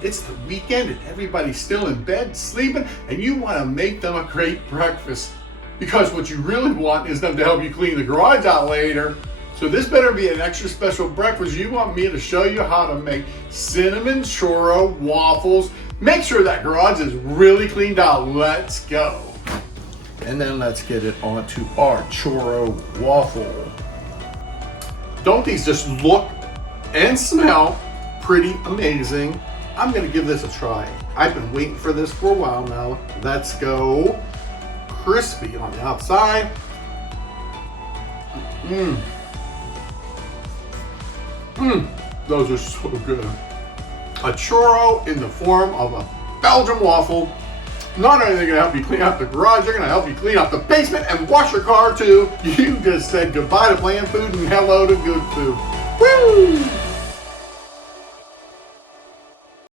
It's the weekend and everybody's still in bed sleeping, and you want to make them a great breakfast. Because what you really want is them to help you clean the garage out later. So this better be an extra special breakfast. You want me to show you how to make Cinnamon Churro Waffles. Make sure that garage is really cleaned out. Let's go. And then let's get it onto our churro waffle. Don't these just look and smell pretty amazing? I'm gonna give this a try. I've been waiting for this for a while now. Let's go. Crispy on the outside. Those are so good. A churro in the form of a Belgian waffle. Not only are they gonna help you clean out the garage, they're gonna help you clean out the basement and wash your car too. You just said goodbye to bland food and hello to good food. Woo!